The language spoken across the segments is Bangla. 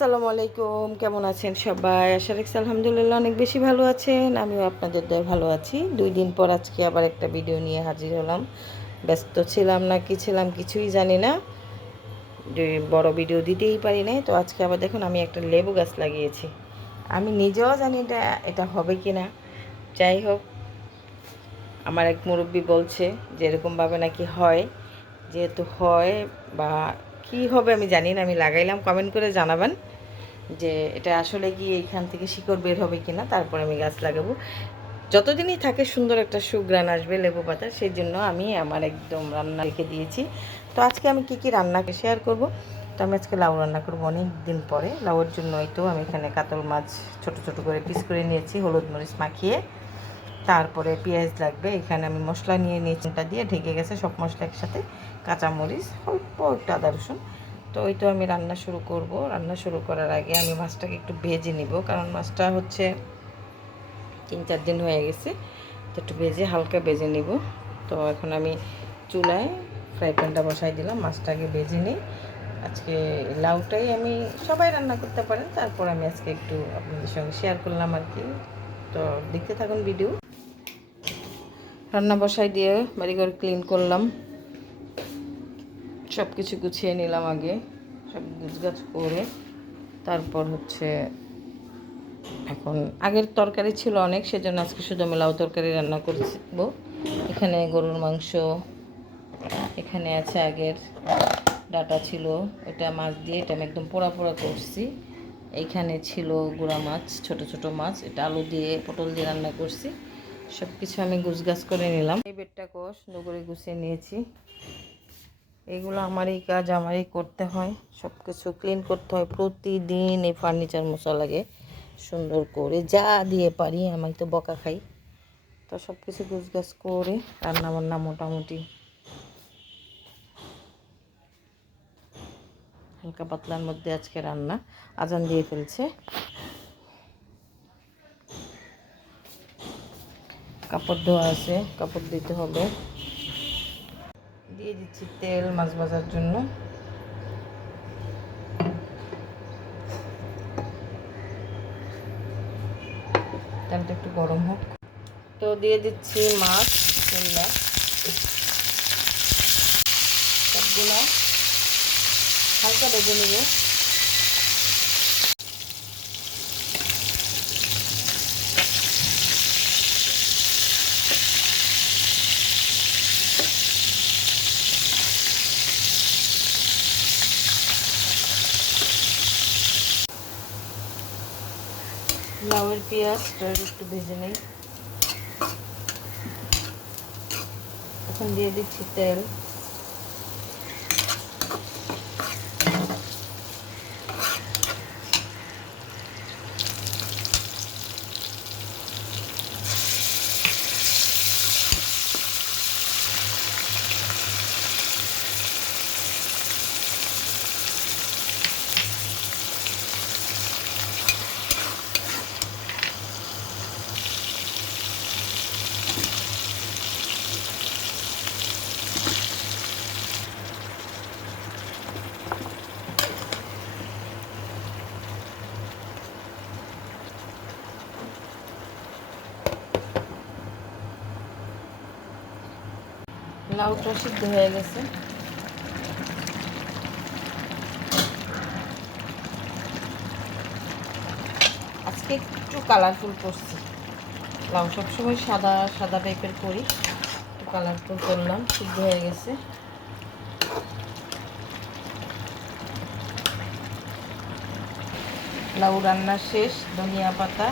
আসসালামু আলাইকুম, কেমন আছেন সবাই? আশা রাখছি আলহামদুলিল্লাহ অনেক বেশি ভালো আছেন। আমিও আপনাদের দয়ায় ভালো আছি। 2 দিন পর আজকে আবার একটা ভিডিও নিয়ে হাজির হলাম। ব্যস্ত ছিলাম না কি ছিলাম কিছুই জানি না, যে বড় ভিডিও দিতেই পারি নাই। তো আজকে আবার দেখুন আমি একটা লেবু গাছ লাগিয়েছি। আমি নিজেও জানি এটা হবে কি না। যাই হোক, আমার এক মুরব্বি বলছে যে এরকমভাবে নাকি হয়। যেহেতু হয় বা কি হবে আমি জানি না, আমি লাগাইলাম, কমেন্ট করে জানাবেন যে এটা আসলে কি এইখান থেকে শিকড় বের হবে কিনা। তারপর আমি গাছ লাগাবো। যতদিনই থাকে সুন্দর একটা সুঘ্রাণ আসবে লেবু পাতা, সেই জন্য আমি আমার একদম রান্না রেখে দিয়েছি। তো আজকে আমি কি রান্নাকে শেয়ার করব। তো আমি আজকে লাউ রান্না করবো অনেক দিন পরে। লাউয়ের জন্যই তো আমি এখানে কাতল মাছ ছোট ছোট করে পিস করে নিয়েছি, হলুদ মরিচ মাখিয়ে। তারপরে পেঁয়াজ লাগবে, এখানে আমি মশলা নিয়ে নিয়েছি, চিন্তা দিয়ে ঢেকে গেছে সব মশলা একসাথে, কাঁচামরিচ, অল্প একটু আদা রসুন। তো ওই তো আমি রান্না শুরু করব। রান্না শুরু করার আগে আমি মাছটাকে একটু ভেজে নিব, কারণ মাছটা হচ্ছে 3-4 দিন হয়ে গেছে। তো একটু ভেজে হালকা ভেজে নিব। তো এখন আমি চুলায় ফ্রাই প্যানটা বসাই দিলাম, মাছটাকে ভেজে নিই। আজকে লাউটাই আমি সবাই রান্না করতে পারেন, তারপর আমি আজকে একটু আপনাদের সঙ্গে শেয়ার করলাম আর কি। তো দেখতে থাকুন ভিডিও। রান্না বসাই দিয়ে বাড়িঘর ক্লিন করলাম, সব কিছু গুছিয়ে নিলাম আগে, সব গুছগাছ করে। তারপর হচ্ছে এখন আগের তরকারি ছিল অনেক, সেজন্য আজকে শুধু আমি লাউ তরকারি রান্না করবো। এখানে গরুর মাংস, এখানে আছে আগের ডাটা ছিল, এটা মাছ দিয়ে এটা আমি একদম পোড়া পোড়া করছি। এইখানে ছিল গুঁড়া মাছ, ছোট ছোট মাছ, এটা আলু দিয়ে পটল দিয়ে রান্না করছি। সব কিছু আমি গুছগাছ করে নিলাম। এই বেডটাকেও সুন্দর করে গুছিয়ে নিয়েছি। এগুলো আমারই কাজ, আমারই করতে হয়, সব কিছু ক্লিন করতে হয় প্রতিদিন। এই ফার্নিচার মোছা লাগে সুন্দর করে, যা দিয়ে পারি। আমি তো বকা খাই। তো সব কিছু গুছগাছ করে রান্না বান্না মোটামুটি হালকা পাতলার মধ্যে আজকে রান্না। আজান দিয়ে ফেলছে। কাপড় ধোয়া আছে, কাপড় দিতে হবে। দিয়ে দিচ্ছি তেল মাছ ভাজার জন্য। তেলটা একটু গরম হোক। তো দিয়ে দিচ্ছি মাছ সবগুলো হালকা ভেজে নেব। লাউয়ের পেঁয়াজটা একটু ভেজে নেই। এখন দিয়ে দিচ্ছি তেল। লাউটা সিদ্ধ হয়ে গেছে। আজকে একটু কালারফুল করছি। লাউ সবসময় সাদা সাদা টাইপের করি, একটু কালারফুল করলাম। সিদ্ধ হয়ে গেছে। লাউ রান্না শেষ। ধনিয়া পাতা,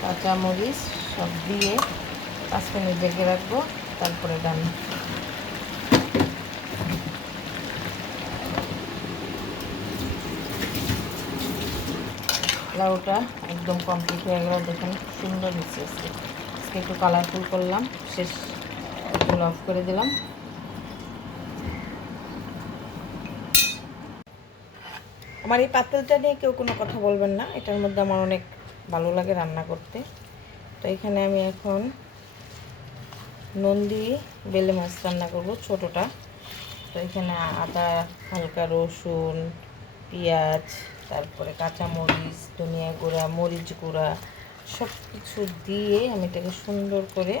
কাঁচামরিচ সব দিয়ে 5 মিনিট ঢেকে রাখবো, তারপরে রান্না। লাউটা একদম কমপ্লিট হয়ে গেল, দেখুন সুন্দর হচ্ছে। আজকে একটু কালারফুল করলাম, শেষ। চুলা অফ করে দিলাম। আমার এই পাতিলটা নিয়ে কেউ কোনো কথা বলবেন না, এটার মধ্যে আমার অনেক ভালো লাগে রান্না করতে। তো এখানে আমি এখন নুন দিয়ে বেলে মাছ রান্না করব, ছোটোটা। তো এখানে আদা, হালকা রসুন, পেঁয়াজ, তারপরে কাঁচামরিচ, ধনিয়া গুঁড়া, মরিচ গুঁড়া সব কিছু দিয়ে আমি এটাকে সুন্দর করে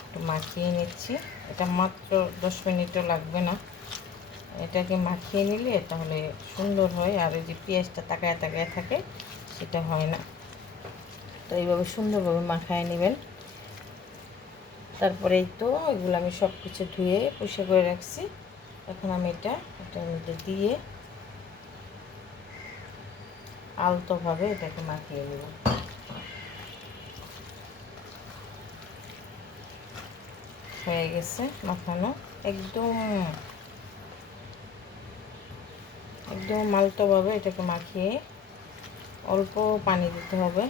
একটু মাখিয়ে নিচ্ছি। এটা মাত্র 10 মিনিটও লাগবে না। এটাকে মাখিয়ে নিলে তাহলে সুন্দর হয়, আর এই যে পেঁয়াজটা তাকায় তাকায় থাকে সেটা হয় না। তো এইভাবে সুন্দরভাবে মাখায় নেবেন। তারপরে এই তো এগুলো আমি সব কিছু ধুয়ে পরিষ্কার করে রাখছি। এখন আমি এটার মধ্যে দিয়ে আলতোভাবে এটাকে মাখিয়ে নেব। হয়ে গেছে মাখানো, একদম একদম আলতোভাবে এটাকে মাখিয়ে অল্প পানি দিতে হবে,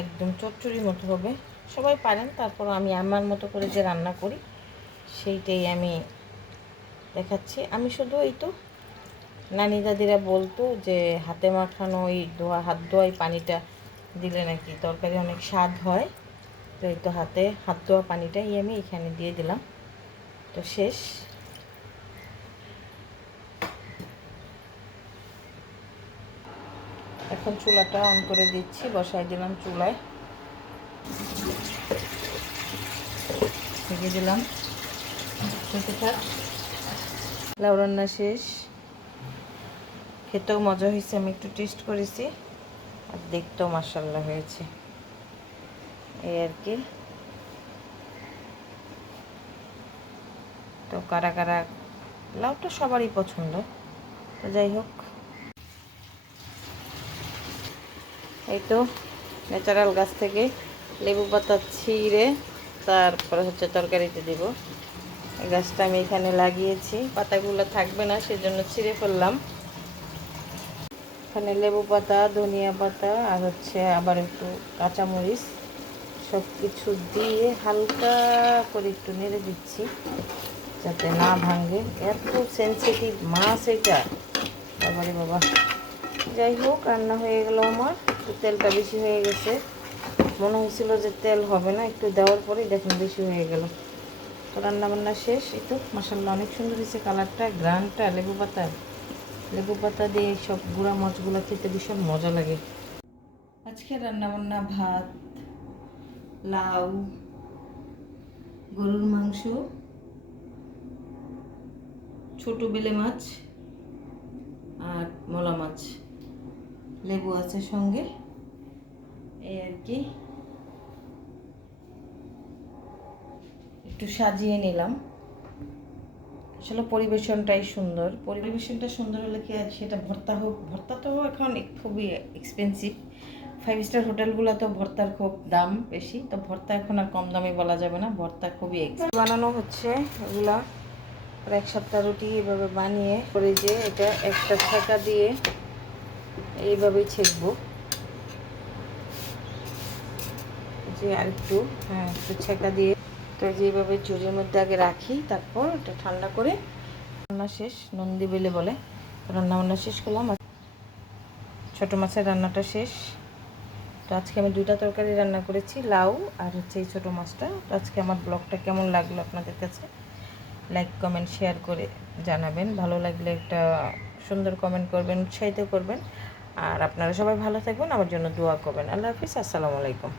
একদম চচ্চড়ির মতো হবে। সবাই পারেন, তারপর আমি আমার মতো করে যে রান্না করি সেইটাই আমি দেখাচ্ছি। আমি শুধু এই তো নানি দাদিরা বলতো যে হাতে মাখানো এই হাত ধোয়া পানিটা দিলে নাকি তরকারি অনেক স্বাদ হয়। তো এই তো হাত ধোয়া পানিটাই আমি এখানে দিয়ে দিলাম। তো শেষ। এখন চুলাটা অন করে দিচ্ছি, বসাই দিলাম চুলায়, ঢেকে দিলাম। লাউ রান্না শেষ। খেতেও মজা হয়েছে, আমি একটু টেস্ট করেছি, আর দেখতেও মাশাআল্লাহ হয়েছে। এই আর কি। তো কারা কারা, লাউটা সবারই পছন্দ। তো যাই হোক, এই তো ন্যাচারাল গাছ থেকে লেবু পাতা ছিঁড়ে তারপরে তরকারিতে দিব। এই গাছটা আমি এখানে লাগিয়েছি, পাতাগুলো থাকবে না সেজন্য ছিঁড়ে ফেললাম। এখানে লেবু পাতা, ধনিয়া পাতা আর আবার একটু কাঁচামরিচ সব কিছু দিয়ে হালকা করে একটু নেড়ে দিচ্ছি যাতে না ভাঙে। এত সেন্সিটিভ মাছ এটা, বাবারে বাবা। যাই হোক, রান্না হয়ে গেল আমার। একটু তেলটা বেশি হয়ে গেছে, মনে হয়েছিল যে তেল হবে না, একটু দেওয়ার পরেই দেখুন বেশি হয়ে গেল। তো রান্নাবান্না শেষ। এই তো মাশাআল্লাহ অনেক সুন্দর হয়েছে কালারটা, গ্রানটা। লেবু পাতা দিয়ে সব গুঁড়া মাছগুলো খেতে ভীষণ মজা লাগে। আজকে রান্নাবান্না ভাত, লাউ, গরুর মাংস, ছোট বেলে মাছ আর মলা মাছ, লেবু আছে সঙ্গে, এই আর কি। একটু সাজিয়ে নিলাম। আসলে পরিবেশনটাই সুন্দর, পরিবেশনটা সুন্দর হলে কি আর সেটা ভর্তা হোক। ভর্তা তো এখন খুবই এক্সপেন্সিভ, 5 স্টার হোটেলগুলো তো ভর্তার খুব দাম বেশি। তো ভর্তা এখন আর কম দামে বলা যাবে না, ভর্তা খুবই বানানো হচ্ছে। এগুলা 1 সপ্তাহ রুটি এভাবে বানিয়ে করে, যে এটা একটা ছেঁকা দিয়ে এইভাবেই ছেঁকবো, যে আর একটু একটু ছেঁকা দিয়ে। তো যেভাবে ঝুড়ির মধ্যে আগে রাখি, তারপর এটা ঠান্ডা করে রান্না শেষ। নন্দী বেলে বলে। রান্না শেষ করলাম, ছোটো মাছের রান্নাটা শেষ। তো আজকে আমি 2টা তরকারি রান্না করেছি, লাউ আর এই ছোটো মাছটা। তো আজকে আমার ব্লগটা কেমন লাগলো আপনাদের কাছে, লাইক কমেন্ট শেয়ার করে জানাবেন। ভালো লাগলে একটা সুন্দর কমেন্ট করবেন, উৎসাহিত করবেন। আর আপনারা সবাই ভালো থাকবেন, আমার জন্য দোয়া করবেন। আল্লাহ হাফিজ, আসসালামু আলাইকুম।